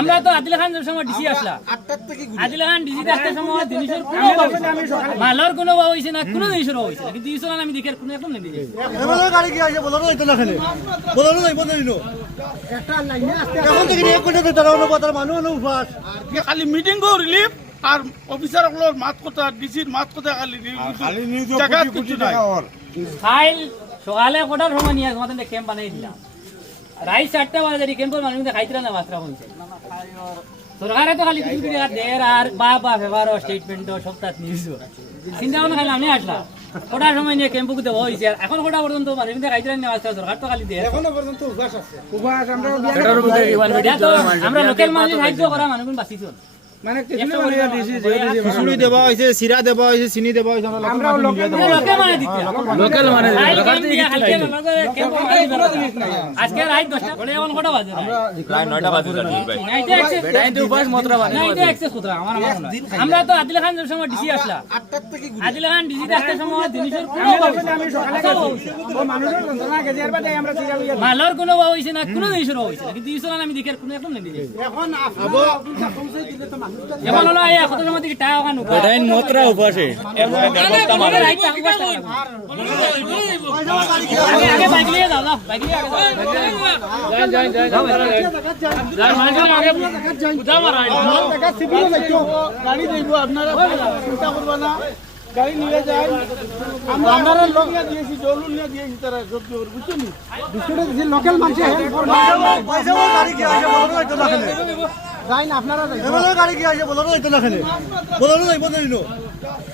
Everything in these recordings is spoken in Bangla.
আমরা তো আদিল খান সময় ডিসি আসলা। আদিল খান ডিসি আসার সময় জিনিসের কোনো। মালের কোনো অভাব হইছে না কোনো জিনিসের হইছে না। কিন্তু ইসলাম আমি দেখে কোনো একদম নেই। গাড়ি কি না খেলে বলারও যাইব না নিনো এখন থেকে তারা মানুষ খালি মিটিং গো রিলিফ আর অফিসার সকলের মাত কথা ডিসির মাত কথা খালি খালি নিউজ জায়গাত কিছু নাই। ফাইল সকালে কটার সময় নিয়ে তোমাদের ক্যাম্প বানিয়ে দিলাম। রাই চারটা বাজে ক্যাম্পের মানুষ খাইতে না মাত্রা বলছে সরকারে তো খালি কিছু কিছু আর বা বা ফেভার স্টেটমেন্ট সপ্তাহ নিউজ চিন্তা ভাবনা খালি আমি আসলাম। কটার সময় নিয়ে কেম্পু দেওয়া হয়েছে আর এখন কটা পর্যন্ত মানুষ খাইতে না আসছে সরকার তো খালি দেয় এখনও পর্যন্ত উপাস আছে। এটা আমরা আমরা লোকাল মানুষ সাহায্য করা মানুষ বাঁচিত মানে খিচুড়ি দেওয়া হয়েছে চিরা দেওয়া হয়েছে চিনি দেওয়া হয়েছে আমরা লোকাল মানে মানে আজকে রাত দশটা এখন কটা বাজে প্রায় নয়টা বাজে মনে তো আদিল খান সময় ডিসি আসলা। আদিল খান ডিসি আসার সময় জিনিসের কোনো না। কোনো না কোনো জিনিসের না। কিন্তু আমি দেখে কোনো একদম নেই। এখন টাকা উপাস। গাড়ি দেব আপনারা চিন্তা করবা না গাড়ি নিয়ে যায় লোকাল খেলে যাই না আপনারা যাই। এবারে গাড়ি কি আছে যাইতো না খেলে যাইব না নিনো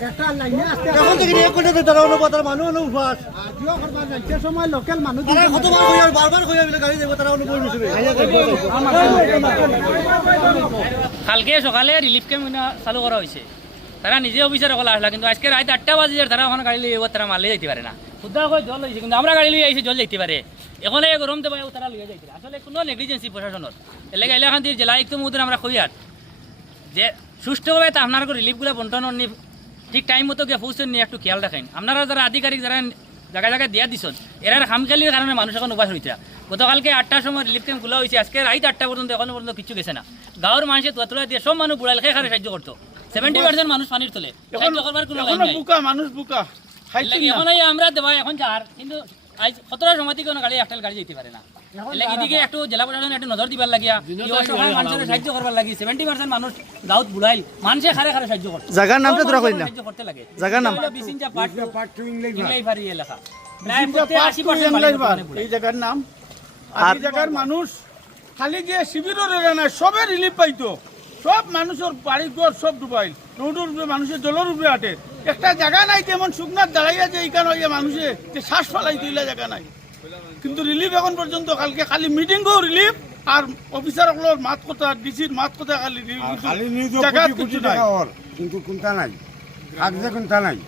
একটা লাইনে আসতে এখন থেকে এক কোটি তারা অনুপাতার মানুষ অনুপাত জিও করবা যাইতে সময় লোকাল মানুষ তারা কতবার কইয়া বারবার কইয়া বলে গাড়ি যাইব তারা অনুভব নিছে কালকে সকালে রিলিফ ক্যাম্প চালু করা হয়েছে তারা নিজে অফিসার সকল আসলা কিন্তু আজকে রাত আটটা বাজে তারা ওখানে গাড়ি লিয়ে তারা মালে যাইতে পারে না খুদা করে জল হয়েছে কিন্তু আমরা গাড়ি লিয়ে আইছি জল যাইতে পারে। এখন এই গরম দেবে তারা লিয়ে যাইতে। আসলে কোনো নেগলিজেন্সি প্রশাসনের এলে গেলে দিয়ে জেলা আয়ুক্ত মহোদয় আমরা কইয়ার যে সুষ্ঠুভাবে তা আপনার রিলিফগুলো বন্টন নি ঠিক টাইম মতো গিয়ে পৌঁছেন নিয়ে একটু খেয়াল রাখেন আপনারা যারা আধিকারিক যারা জায়গায় জায়গায় দিয়া দিচ্ছেন এরার খামখেলির কারণে মানুষ এখন উপাস হইতে গতকালকে আটটার সময় রিলিফ ক্যাম্প খোলা হয়েছে আজকে রাইত আটটা পর্যন্ত এখনও পর্যন্ত কিছু গেছে না। গাঁৱৰ মানুষে তোলা তোলা দিয়ে সব মানুষ বুড়াল খেয়ে সাহায্য করতো সেভেন্টি পার্সেন্ট মানুষ পানির তোলে। মানুষ বুকা। খাইছেন এলাকি না? এখন এই আমরা দেওয়া এখন যার। কিন্তু আজ সতেরো সময় থেকে কোনো গাড়ি একটাল গাড়ি যেতে পারে না। এদিকে একটু জেলা প্রশাসন একটু নজর দিবার লাগিয়া মানুষের সাহায্য করবার লাগি। সেভেন্টি পার্সেন্ট মানুষ গাঁত বুড়াইল মানুষে খারে খারে সাহায্য করছে। জায়গার নামটা তোরা কই না? সাহায্য করতে লাগে। জায়গার নাম? এটা পার্ট পার্ট টু ইংলিশ ইংলাই ফারি এলাকা। প্রায় তিনটা প্রত্যেক পাঁচ 80% টু বাড়ি এমএলএর বার, বর্তমানে বুড়াইল। এই জায়গার নাম? আর জায়গার মানুষ খালি শিবিরের সবে রিলিফ পাইতো। সব মানুষের বাড়ি ঘর সব ডুবাইল। রোডের উপরে মানুষের জলের উপরে আটে। একটা জায়গা নাই তেমন শুকনার দাঁড়াইয়া যে এইখানে ওই মানুষে যে শ্বাস ফেলাই দিলে জায়গা নাই। কিন্তু রিলিফ এখন পর্যন্ত কালকে খালি মিটিং গো রিলিফ আর অফিসারগুলোর মাত কথা ডিসির মাত কথা খালি জায়গা কিন্তু কোনটা নাই? কাগজে কোনটা নাই?